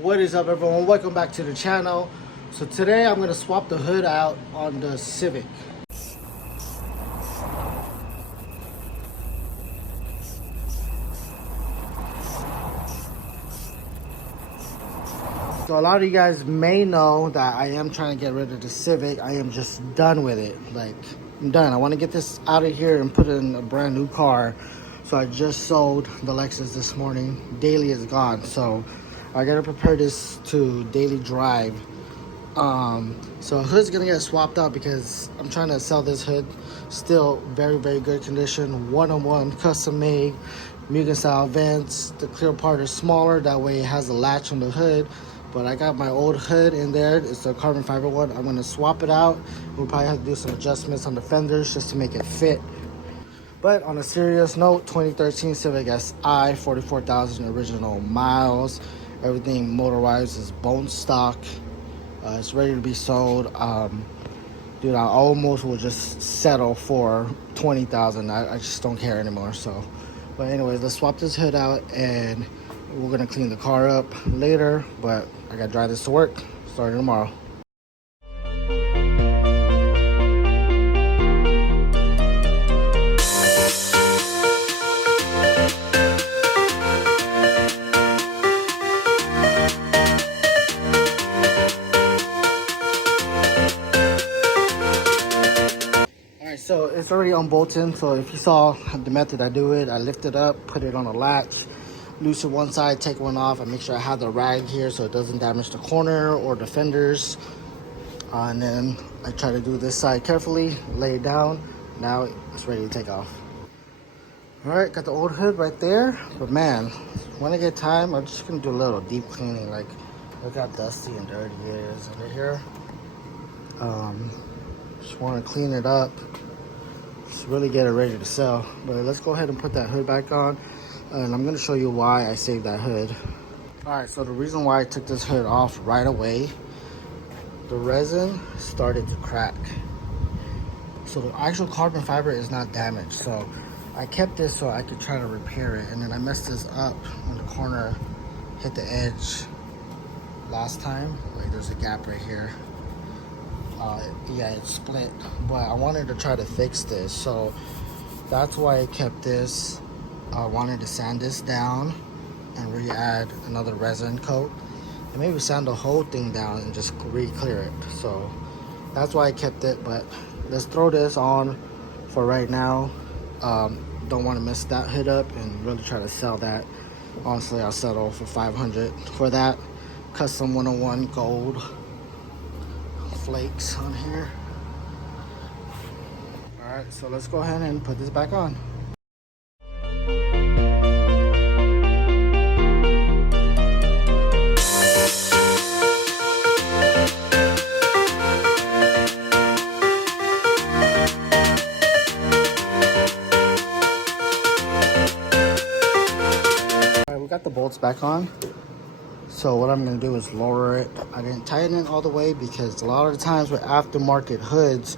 What is up, everyone? Welcome back to the channel. So today I'm going to swap the hood out on the Civic. So a lot of you guys may know that I am trying to get rid of the Civic. I am just done with it. Like, I'm done. I want to get this out of here and put it in a brand new car. So I just sold the Lexus this morning. Daily is gone. So I got to prepare this to daily drive. So hood's gonna get swapped out because I'm trying to sell this hood. Still very good condition, one-on-one custom made Mugen style vents. The clear part is smaller, that way it has a latch on the hood. But I got my old hood in there. It's a carbon fiber one. I'm gonna swap it out. We'll probably have to do some adjustments on the fenders just to make it fit. But on a serious note, 2013 Civic Si, 44,000 original miles. Everything motor-wise is bone stock. It's ready to be sold. Dude, I almost will just settle for 20,000. I just don't care anymore. So, but anyways, let's swap this hood out and we're gonna clean the car up later. But I gotta drive this to work starting tomorrow. So it's already unbolted. So if you saw the method I do it, I lift it up, put it on a latch, loosen one side, take one off. I make sure I have the rag here so it doesn't damage the corner or the fenders. And then I try to do this side carefully, lay it down. Now it's ready to take off. All right, got the old hood right there. But man, when I get time, I'm just gonna do a little deep cleaning. Like, look how dusty and dirty it is under here. Just want to clean it up. Just really get it ready to sell. But let's go ahead and put that hood back on, and I'm going to show you why I saved that hood. All right, so the reason why I took this hood off right away, the resin started to crack. So the actual carbon fiber is not damaged, so I kept this so I could try to repair it. And then I messed this up when the corner hit the edge last time. Like, there's a gap right here. Yeah, it split, but I wanted to try to fix this, so that's why I kept this. I wanted to sand this down and re-add another resin coat, and maybe sand the whole thing down and just re-clear it. So that's why I kept it. But let's throw this on for right now. Don't want to mess that hood up and really try to sell that. Honestly, I'll settle for 500 for that custom 101 gold flakes on here. All right, so let's go ahead and put this back on. All right, we got the bolts back on. So what I'm going to do is lower it. I didn't tighten it all the way because a lot of the times with aftermarket hoods,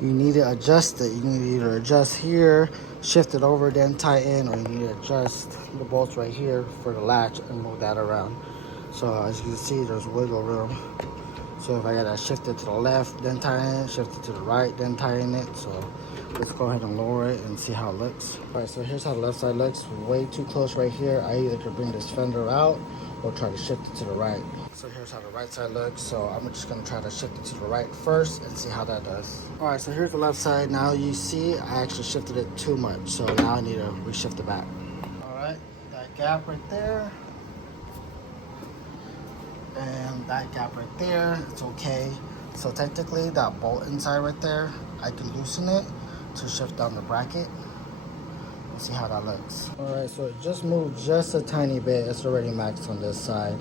you need to adjust it. You need to either adjust here, shift it over, then tighten, or you need to adjust the bolts right here for the latch and move that around. So as you can see, there's wiggle room. So if I gotta shift it to the left, then tighten it, shift it to the right, then tighten it. So let's go ahead and lower it and see how it looks. All right, so here's how the left side looks. Way too close right here. I either could bring this fender out or try to shift it to the right. So here's how the right side looks. So I'm just gonna try to shift it to the right first and see how that does. All right, so here's the left side. Now you see I actually shifted it too much. So now I need to reshift it back. All right, that gap right there. And that gap right there, it's okay. So technically that bolt inside right there, I can loosen it to shift down the bracket. Let's see how that looks. All right, so it just moved just a tiny bit. It's already maxed on this side.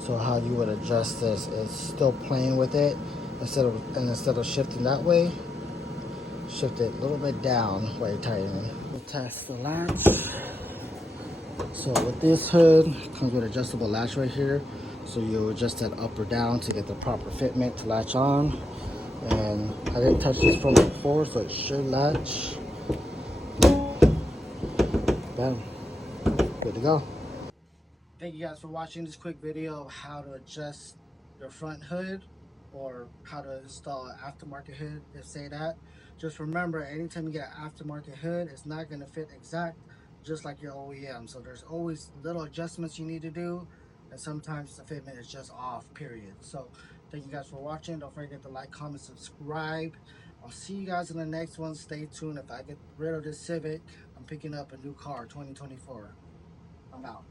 So how you would adjust this is still playing with it. Instead of shifting that way, shift it a little bit down while you're tightening. We'll test the latch. So with this hood, it comes with adjustable latch right here. So you adjust that up or down to get the proper fitment to latch on. And I didn't touch this from before, so it should latch. Bam. Good to go. Thank you guys for watching this quick video of how to adjust your front hood or how to install an aftermarket hood, if say that. Just remember, anytime you get an aftermarket hood, it's not going to fit exact just like your OEM. So there's always little adjustments you need to do, and sometimes the fitment is just off, period. So thank you guys for watching. Don't forget to like, comment, subscribe. I'll see you guys in the next one. Stay tuned. If I get rid of this Civic, I'm picking up a new car, 2024. I'm out.